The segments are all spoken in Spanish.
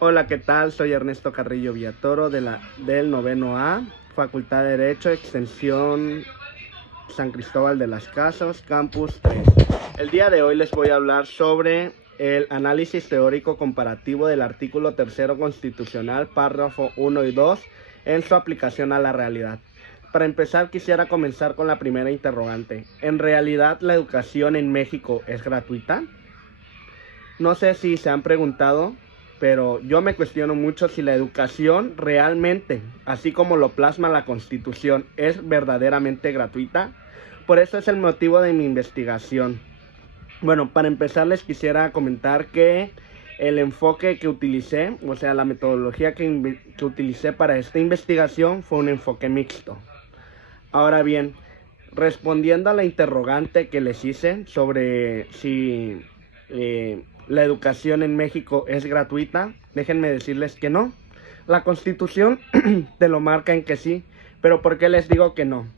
Hola, ¿qué tal? Soy Ernesto Carrillo Villatoro del noveno A, Facultad de Derecho, Extensión San Cristóbal de las Casas, Campus 3. El día de hoy les voy a hablar sobre el análisis teórico comparativo del artículo tercero constitucional, párrafo 1 y 2, en su aplicación a la realidad. Para empezar, quisiera comenzar con la primera interrogante. ¿En realidad la educación en México es gratuita? No sé si se han preguntado, pero yo me cuestiono mucho si la educación realmente, así como lo plasma la Constitución, es verdaderamente gratuita. Por eso es el motivo de mi investigación. Bueno, para empezar les quisiera comentar que el enfoque que utilicé, o sea, la metodología que utilicé para esta investigación fue un enfoque mixto. Ahora bien, respondiendo a la interrogante que les hice sobre si la educación en México es gratuita, déjenme decirles que no. La Constitución te lo marca en que sí, pero ¿por qué les digo que no?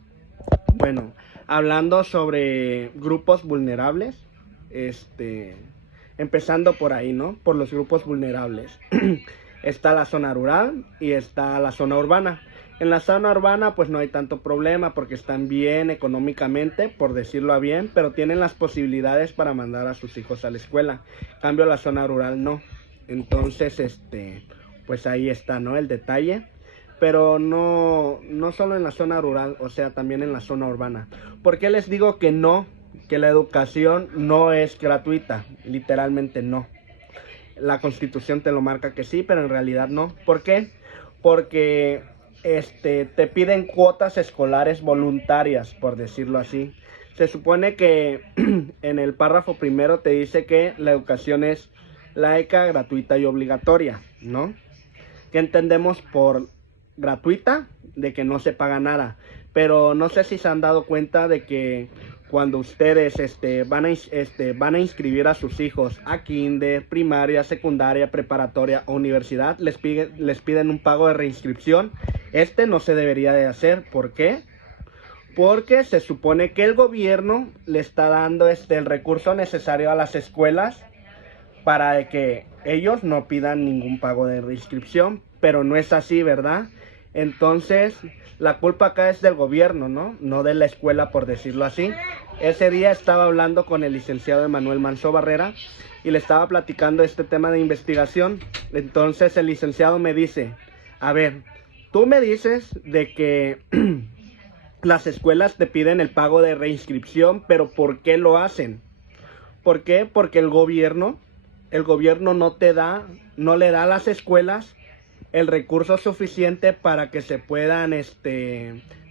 Bueno, hablando sobre grupos vulnerables, empezando por ahí, ¿no? Por los grupos vulnerables. Está la zona rural y está la zona urbana. En la zona urbana pues no hay tanto problema porque están bien económicamente, por decirlo a bien, pero tienen las posibilidades para mandar a sus hijos a la escuela. En cambio la zona rural no. Entonces, pues ahí está, ¿no? El detalle. Pero no solo en la zona rural, o sea, también en la zona urbana. ¿Por qué les digo que no? Que la educación no es gratuita, literalmente no. La Constitución te lo marca que sí, pero en realidad no. ¿Por qué? Porque te piden cuotas escolares voluntarias, por decirlo así. Se supone que en el párrafo primero te dice que la educación es laica, gratuita y obligatoria, ¿no? ¿Qué entendemos por gratuita? De que no se paga nada. Pero no sé si se han dado cuenta de que cuando ustedes van a inscribir a sus hijos a kinder, primaria, secundaria, preparatoria o universidad, les piden un pago de reinscripción. No se debería de hacer. ¿Por qué? Porque se supone que el gobierno le está dando el recurso necesario a las escuelas para que ellos no pidan ningún pago de reinscripción, pero no es así, ¿verdad? Entonces, la culpa acá es del gobierno, ¿no? No de la escuela, por decirlo así. Ese día estaba hablando con el licenciado Emanuel Manso Barrera y le estaba platicando este tema de investigación. Entonces el licenciado me dice, a ver, tú me dices de que las escuelas te piden el pago de reinscripción, pero ¿por qué lo hacen? ¿Por qué? Porque el gobierno no le da a las escuelas el recurso suficiente para que se puedan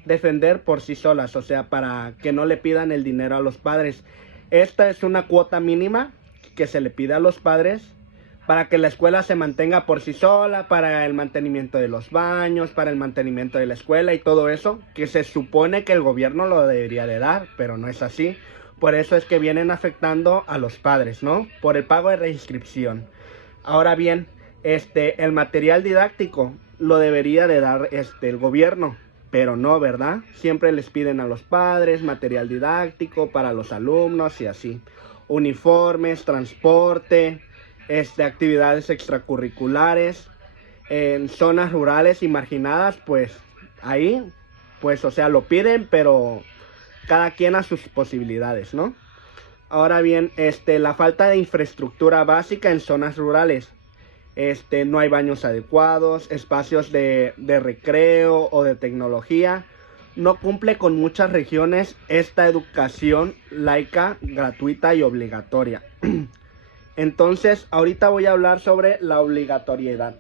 defender por sí solas, o sea, para que no le pidan el dinero a los padres. Esta es una cuota mínima que se le pide a los padres para que la escuela se mantenga por sí sola, para el mantenimiento de los baños, para el mantenimiento de la escuela y todo eso, que se supone que el gobierno lo debería de dar, pero no es así. Por eso es que vienen afectando a los padres, ¿no? Por el pago de reinscripción. Ahora bien, el material didáctico lo debería de dar el gobierno, pero no, ¿verdad? Siempre les piden a los padres material didáctico para los alumnos y así. Uniformes, transporte, actividades extracurriculares. En zonas rurales y marginadas, pues ahí, pues o sea, lo piden, pero cada quien a sus posibilidades, ¿no? Ahora bien, la falta de infraestructura básica en zonas rurales. No hay baños adecuados, espacios de recreo o de tecnología. No cumple con muchas regiones esta educación laica, gratuita y obligatoria. Entonces, ahorita voy a hablar sobre la obligatoriedad.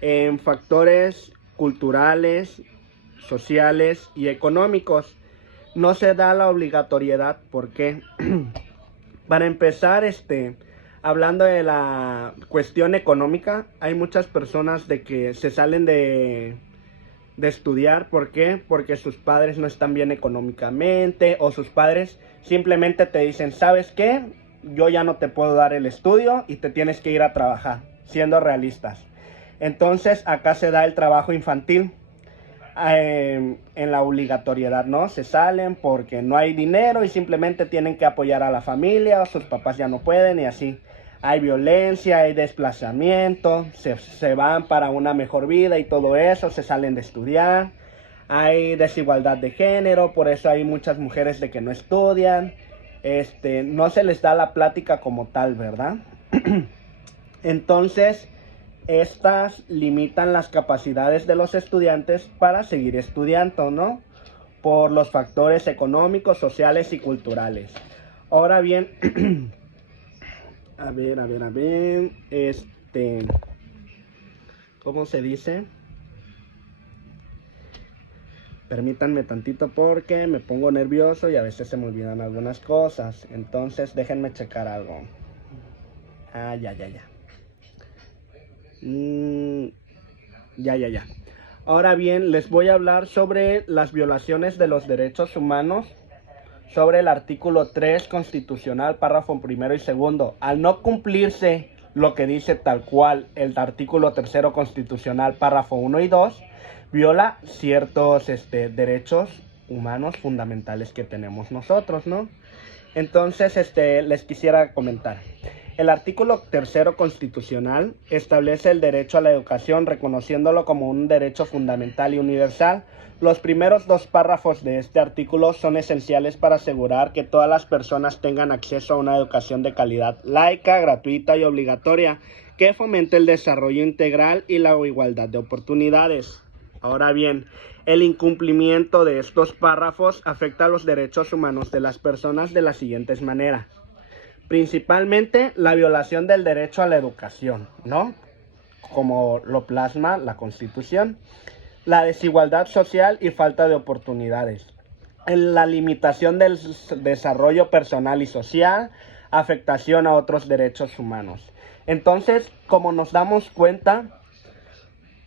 En factores culturales, sociales y económicos no se da la obligatoriedad. ¿Por qué? Para empezar, hablando de la cuestión económica, hay muchas personas de que se salen de estudiar. ¿Por qué? Porque sus padres no están bien económicamente o sus padres simplemente te dicen, ¿sabes qué? Yo ya no te puedo dar el estudio y te tienes que ir a trabajar, siendo realistas. Entonces acá se da el trabajo infantil en la obligatoriedad, ¿no? Se salen porque no hay dinero y simplemente tienen que apoyar a la familia, o sus papás ya no pueden y así. hay violencia, hay desplazamiento, se van para una mejor vida y todo eso, se salen de estudiar, hay desigualdad de género, por eso hay muchas mujeres de que no estudian, no se les da la plática como tal, ¿verdad? Entonces, estas limitan las capacidades de los estudiantes para seguir estudiando, ¿no? Por los factores económicos, sociales y culturales. Ahora bien, a ver, ¿cómo se dice? Permítanme tantito porque me pongo nervioso y a veces se me olvidan algunas cosas. Entonces, déjenme checar algo. Ya. Ya. Ahora bien, les voy a hablar sobre las violaciones de los derechos humanos, sobre el artículo 3 constitucional, párrafo primero y segundo. Al no cumplirse lo que dice tal cual el artículo 3 constitucional, párrafo 1 y 2, viola ciertos derechos humanos fundamentales que tenemos nosotros, ¿no? Entonces, les quisiera comentar. El artículo 3 constitucional establece el derecho a la educación, reconociéndolo como un derecho fundamental y universal. Los primeros dos párrafos de este artículo son esenciales para asegurar que todas las personas tengan acceso a una educación de calidad, laica, gratuita y obligatoria, que fomente el desarrollo integral y la igualdad de oportunidades. Ahora bien, el incumplimiento de estos párrafos afecta a los derechos humanos de las personas de las siguientes maneras. Principalmente la violación del derecho a la educación, ¿no? Como lo plasma la Constitución. La desigualdad social y falta de oportunidades. La limitación del desarrollo personal y social, afectación a otros derechos humanos. Entonces, como nos damos cuenta,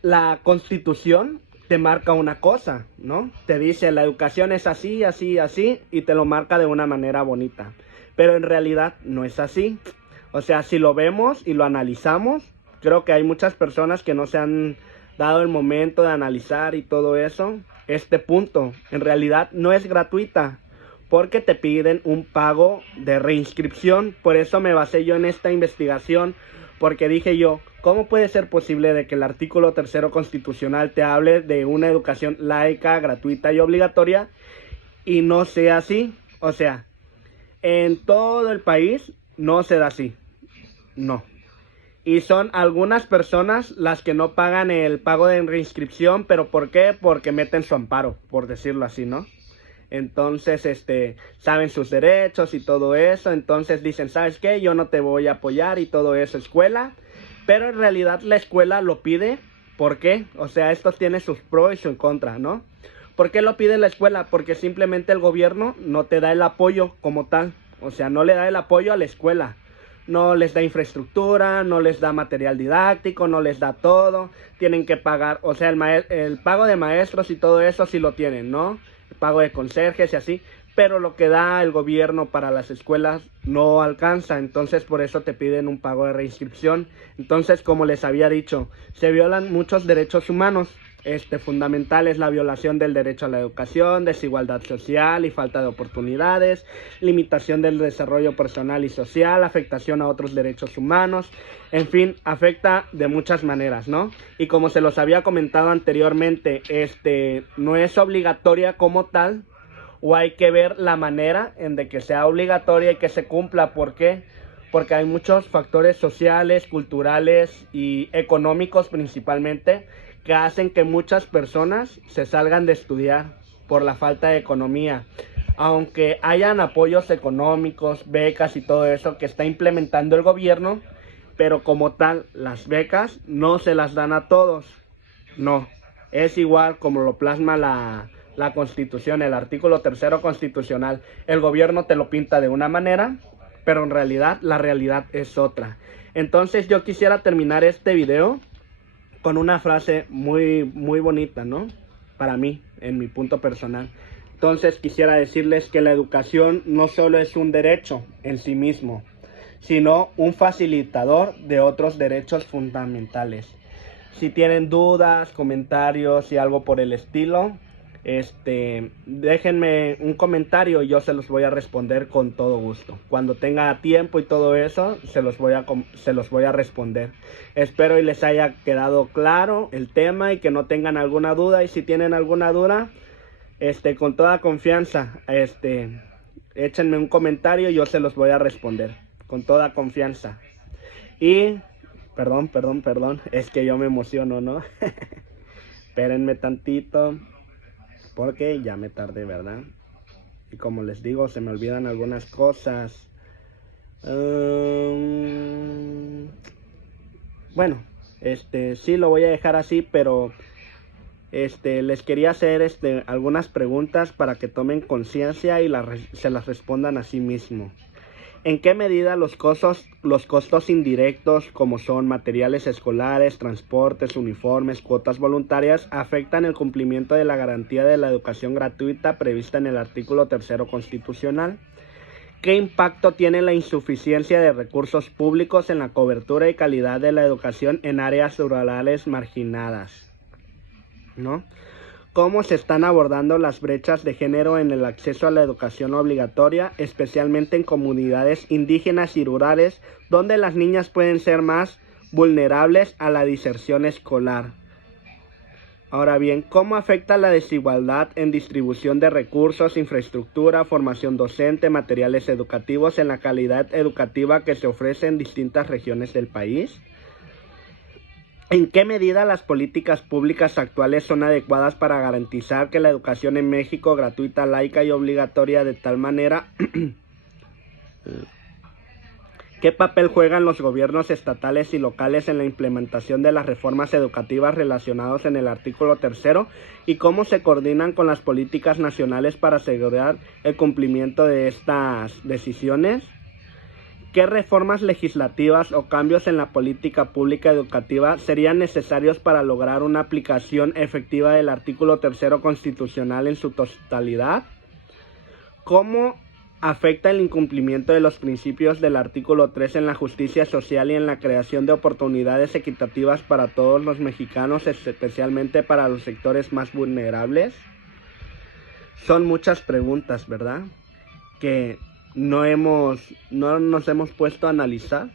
la Constitución te marca una cosa, ¿no? Te dice la educación es así, así, así, y te lo marca de una manera bonita. Pero en realidad no es así. O sea, si lo vemos y lo analizamos, creo que hay muchas personas que no se han dado el momento de analizar y todo eso. Este punto, en realidad no es gratuita, porque te piden un pago de reinscripción. Por eso me basé yo en esta investigación, porque dije yo, ¿cómo puede ser posible de que el artículo 3 constitucional te hable de una educación laica, gratuita y obligatoria y no sea así? O sea, en todo el país no se da así, no. Y son algunas personas las que no pagan el pago de reinscripción, pero ¿por qué? Porque meten su amparo, por decirlo así, ¿no? Entonces, saben sus derechos y todo eso, entonces dicen, ¿sabes qué? Yo no te voy a apoyar y todo eso, escuela. Pero en realidad la escuela lo pide, ¿por qué? O sea, esto tiene sus pros y sus contras, ¿no? ¿Por qué lo pide la escuela? Porque simplemente el gobierno no te da el apoyo como tal. O sea, no le da el apoyo a la escuela. No les da infraestructura, no les da material didáctico, no les da todo. Tienen que pagar, o sea, el pago de maestros y todo eso sí lo tienen, ¿no? El pago de conserjes y así. Pero lo que da el gobierno para las escuelas no alcanza, entonces por eso te piden un pago de reinscripción. Entonces, como les había dicho, se violan muchos derechos humanos. Fundamental es la violación del derecho a la educación, desigualdad social y falta de oportunidades, limitación del desarrollo personal y social, afectación a otros derechos humanos, en fin, afecta de muchas maneras, ¿no? Y como se los había comentado anteriormente, no es obligatoria como tal, o hay que ver la manera en de que sea obligatoria y que se cumpla. ¿Por qué? Porque hay muchos factores sociales, culturales y económicos principalmente que hacen que muchas personas se salgan de estudiar por la falta de economía. Aunque hayan apoyos económicos, becas y todo eso que está implementando el gobierno, pero como tal, las becas no se las dan a todos. No, es igual como lo plasma la Constitución, el artículo 3 constitucional. El gobierno te lo pinta de una manera, pero en realidad la realidad es otra. Entonces yo quisiera terminar este video con una frase muy bonita, ¿no? Para mí, en mi punto personal. Entonces quisiera decirles que la educación no solo es un derecho en sí mismo, sino un facilitador de otros derechos fundamentales. Si tienen dudas, comentarios y algo por el estilo, Déjenme un comentario y yo se los voy a responder con todo gusto. Cuando tenga tiempo y todo eso, se los voy a responder. Espero y les haya quedado claro el tema y que no tengan alguna duda. Y si tienen alguna duda, con toda confianza, échenme un comentario y yo se los voy a responder. Con toda confianza. Y, perdón, es que yo me emociono, ¿no? Espérenme tantito, porque ya me tardé, ¿verdad? Y como les digo, se me olvidan algunas cosas. Bueno, sí lo voy a dejar así, pero les quería hacer algunas preguntas para que tomen conciencia y se las respondan a sí mismo. ¿En qué medida los costos indirectos, como son materiales escolares, transportes, uniformes, cuotas voluntarias, afectan el cumplimiento de la garantía de la educación gratuita prevista en el artículo 3º constitucional? ¿Qué impacto tiene la insuficiencia de recursos públicos en la cobertura y calidad de la educación en áreas rurales marginadas? ¿No? ¿Cómo se están abordando las brechas de género en el acceso a la educación obligatoria, especialmente en comunidades indígenas y rurales, donde las niñas pueden ser más vulnerables a la deserción escolar? Ahora bien, ¿cómo afecta la desigualdad en distribución de recursos, infraestructura, formación docente, materiales educativos en la calidad educativa que se ofrece en distintas regiones del país? ¿En qué medida las políticas públicas actuales son adecuadas para garantizar que la educación en México gratuita, laica y obligatoria de tal manera? ¿Qué papel juegan los gobiernos estatales y locales en la implementación de las reformas educativas relacionadas en el artículo 3º? ¿Y cómo se coordinan con las políticas nacionales para asegurar el cumplimiento de estas decisiones? ¿Qué reformas legislativas o cambios en la política pública educativa serían necesarios para lograr una aplicación efectiva del artículo 3º constitucional en su totalidad? ¿Cómo afecta el incumplimiento de los principios del artículo 3 en la justicia social y en la creación de oportunidades equitativas para todos los mexicanos, especialmente para los sectores más vulnerables? Son muchas preguntas, ¿verdad? Que no nos hemos puesto a analizar,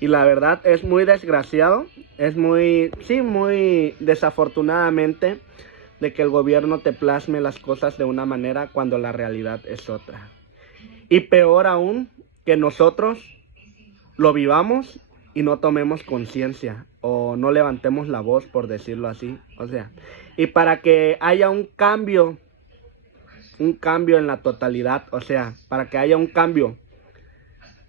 y la verdad es muy desgraciado, es muy desafortunadamente de que el gobierno te plasme las cosas de una manera cuando la realidad es otra, y peor aún que nosotros lo vivamos y no tomemos conciencia o no levantemos la voz, por decirlo así. O sea, y para que haya un cambio en la totalidad, o sea, para que haya un cambio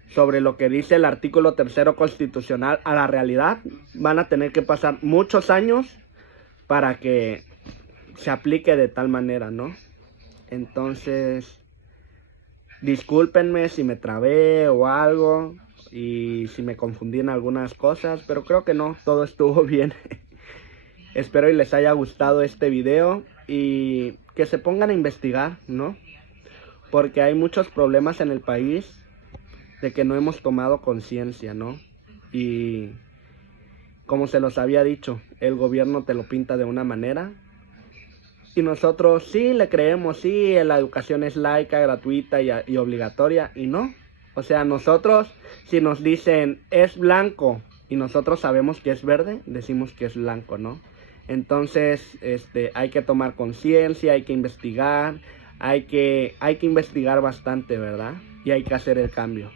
sobre lo que dice el artículo 3º constitucional a la realidad, van a tener que pasar muchos años para que se aplique de tal manera, ¿no? Entonces, discúlpenme si me trabé o algo y si me confundí en algunas cosas, pero creo que no, todo estuvo bien. Espero y les haya gustado este video y que se pongan a investigar, ¿no? Porque hay muchos problemas en el país de que no hemos tomado conciencia, ¿no? Y como se los había dicho, el gobierno te lo pinta de una manera y nosotros sí le creemos, sí, la educación es laica, gratuita y obligatoria, y no. O sea, nosotros, si nos dicen es blanco y nosotros sabemos que es verde, decimos que es blanco, ¿no? Entonces, hay que tomar conciencia, hay que investigar, hay que investigar bastante, ¿verdad? Y hay que hacer el cambio.